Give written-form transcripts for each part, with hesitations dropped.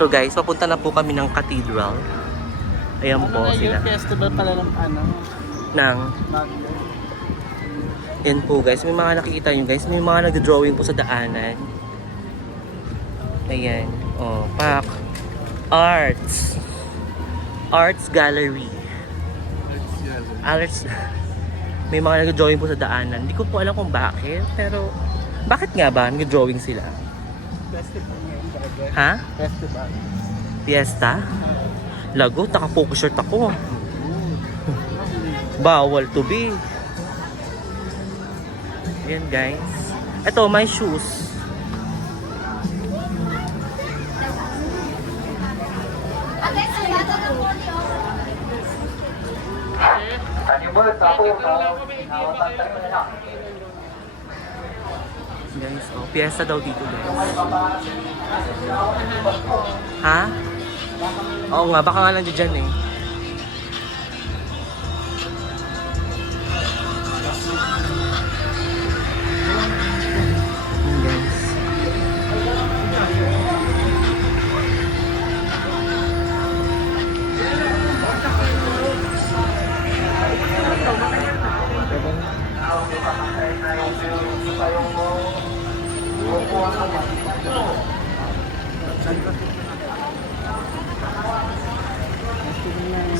So guys, papunta na po kami ng cathedral. Ayan po sila. Festival pala ng ano? Ng yan po guys, may mga nakikita nyo guys, may mga nagdrawing po sa daanan. Ayan, oh, pak Arts Gallery. Arts. May mga nagdrawing po sa daanan. Hindi ko po alam kung bakit, pero bakit nga ba nagdrawing sila? Festival ngayon bago. Ha? Festival. Fiesta? Lagot, naka-focus shirt ako. Bawal to be. Yan guys. Ito, my shoes. Guys, oh, piyesta daw dito guys. Ha? Oo nga, baka nga lang dyan eh.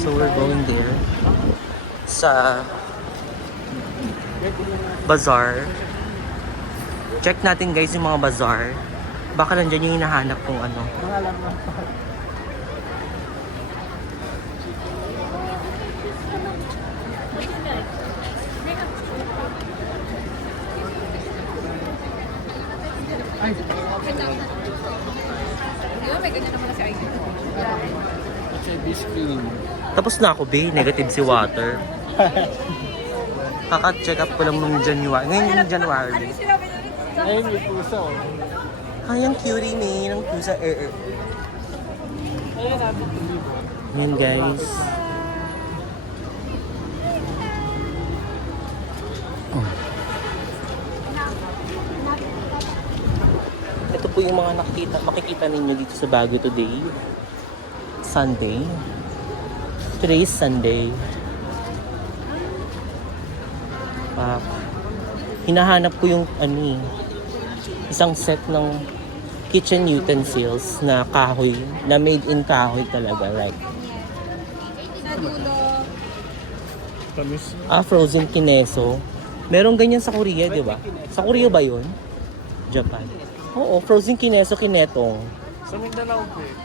So we're going there sa bazaar. Check natin guys yung mga bazaar. Baka nandiyan yung hinahanap kong ano. Ay, may ganyan naman kasi ID. HIV screening. Tapos na ako, be. Negative si water. Kaka-check up ko lang nung January. Ngayon yung January. Ayun, may pusa oh. Ay, ang cutie ni ng pusa. Ayun, natin tulibo. Yan guys. Oh. Ito po yung mga makikita ninyo dito sa Baguio today. Sunday. Today is Sunday. Hinahanap ko yung isang set ng kitchen utensils na kahoy, na made in kahoy talaga, right? Frozen kineso. Merong ganyan sa Korea, di ba? Sa Korea ba yun? Japan. Oo, frozen kineso, kinetong. Sa Mindanao po eh.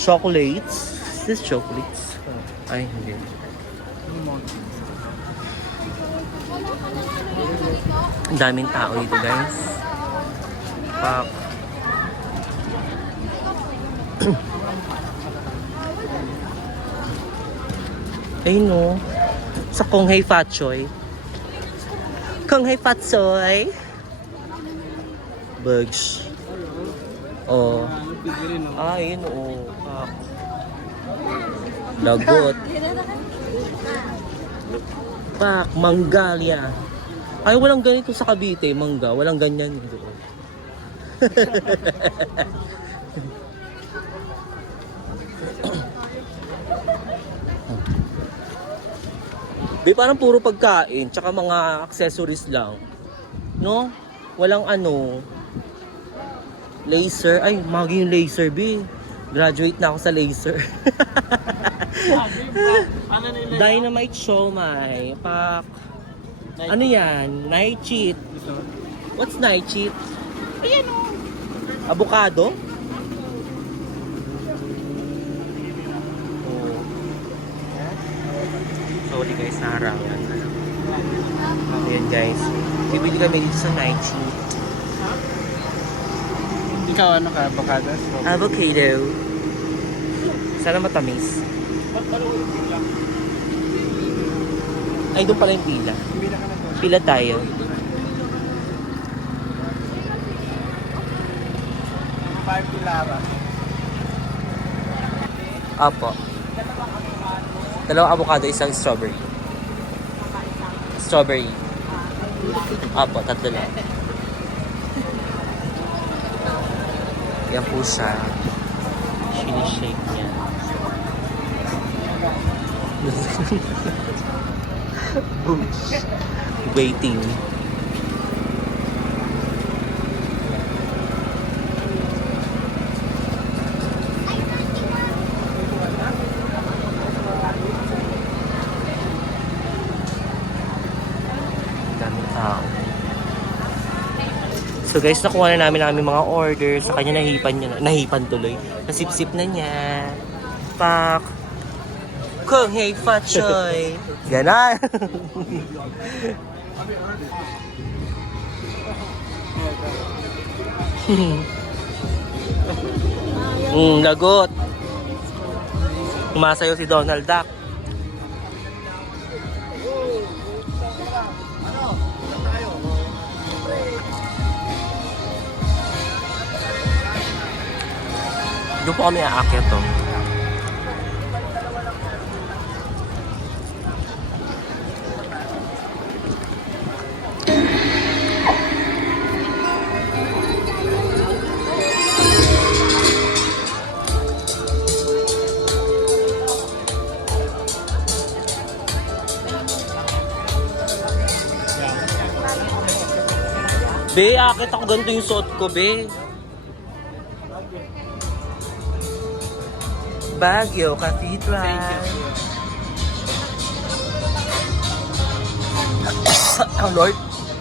Chocolates. Is this chocolates? Ay, hindi. Ang daming tao dito, guys. Pak. Ayun no. Sa Konghei Fatchoy. Konghei Fatchoy. Bugs. Oh. Ayun oh. Pak. Lagot. Pak, manggalya. Ay, walang ganito sa Cavite, mangga. Walang ganyan doon. Di parang puro pagkain, tsaka mga accessories lang. No? Walang laser. Ay, magi yung laser, B. Graduate na ako sa laser. Dynamite siomai. Pak. Ano yan? Night cheat. What's night cheat? Ayan o. Avocado? Oh. Sorry guys, naharangan. Ayan guys. Bibili kami dito sa night cheat. Ikaw ano ka? Avocados? Avocado. Sana matamis. Ay, doon pala yung pila. Pila tayo. $5. Apo. Dalawang avocado, isang strawberry. Strawberry. Apo, tatlo lang. Yan po siya. Sinishake niya. Boosh. Waiting. Daming tao. So guys, nakuha na namin mga order. Sa kanya nahipan tuloy. Nasip-sip na niya. Pak. Kung hey fa choy. Ganon. Lagot. Umasayaw si Donald Duck. Doon po kami aakyat to. Be, akit ako ganito yung suot ko, be. Baguio Cathedral.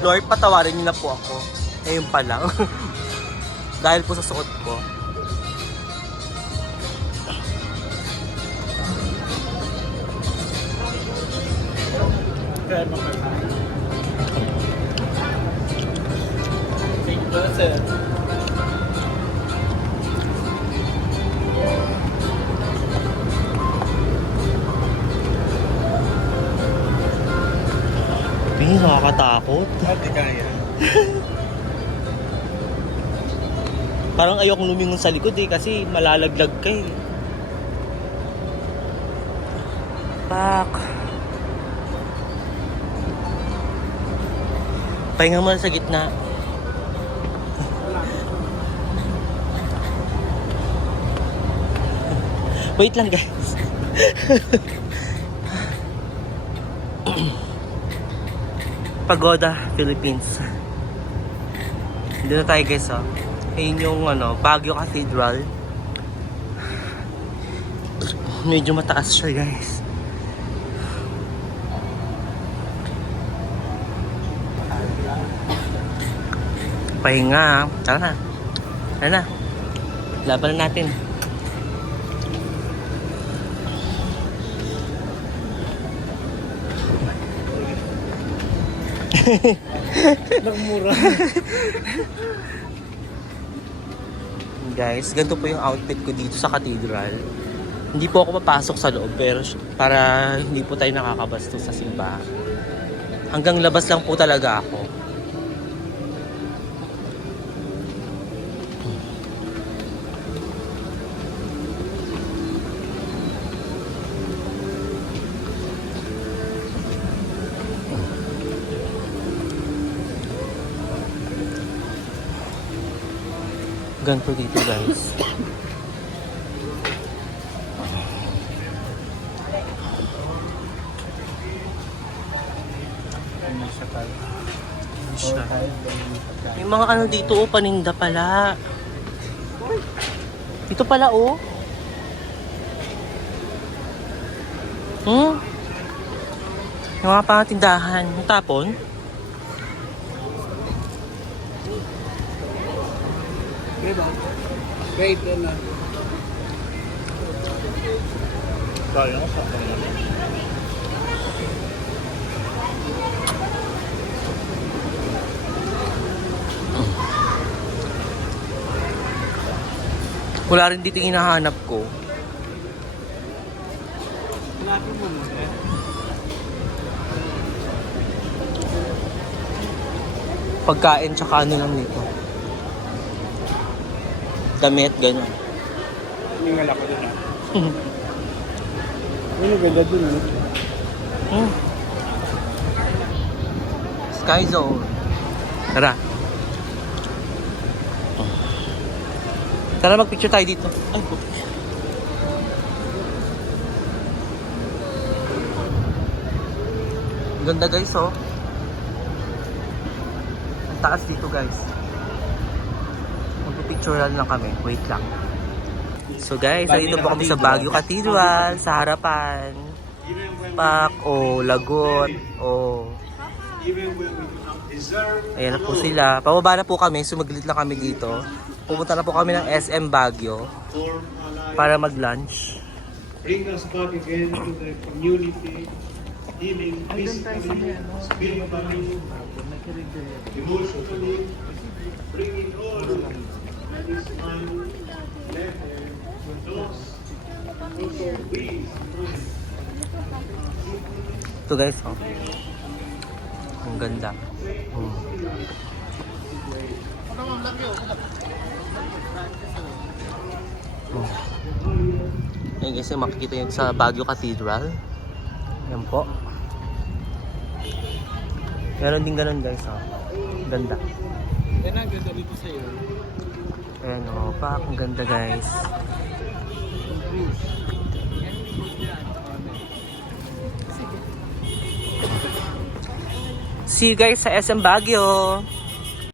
Lord, patawarin niyo na po ako. Ngayon pa lang. Dahil po sa suot ko. Nakakatakot. Hindi kaya. Parang ayokong lumingon sa likod kasi malalaglag ka eh. Pak. Pahinga mo sa gitna. Wait lang guys. Pagoda, Philippines. Dito tayo guys, oh. Ayun yung Baguio Cathedral. Medyo mataas siya guys. Pahinga. Tara na. Tara na. Laban na natin. Nagmura. Guys, ganito po yung outfit ko dito sa cathedral. Hindi po ako papasok sa loob pero para hindi po tayo nakakabastos sa simbahan. Hanggang labas lang po talaga ako. Ganito dito guys. May mga dito paninda pala. Ito pala yung mga pangatindahan. Tapon. Wait, na. Kaya ko sa kanila. Wala rin dito yung hinahanap ko. Hanapin mo muna. Pagkain tsaka lang dito. Damit, gano'n. Ningal ako dun Ano ganda dun Sky Zone. Tara. Tara, magpicture tayo dito. Ay, Ganda guys, oh. Ang taas dito guys. Magpipicture lang kami. Wait lang. So guys, nandito po kami sa Baguio Cathedral, sa harapan. Pak, oh, lagot, oh. Ayan na po sila. Pababa na po kami, sumaglit lang kami dito. Pupunta na po kami ng SM Baguio para mag-lunch. Bring us back again to the community, healing physically, spiritually, emotionally, bringing all this mind, letter, those also we. Ito guys, oh. Ang ganda. Ayan guys, yung makikita yun sa Baguio Cathedral. Ayan po. Meron din ganun guys, oh. Ganda. Yan ang ganda dito sa'yo. Ayan, oh, pak. Ang ganda guys. See you guys sa SM Baguio.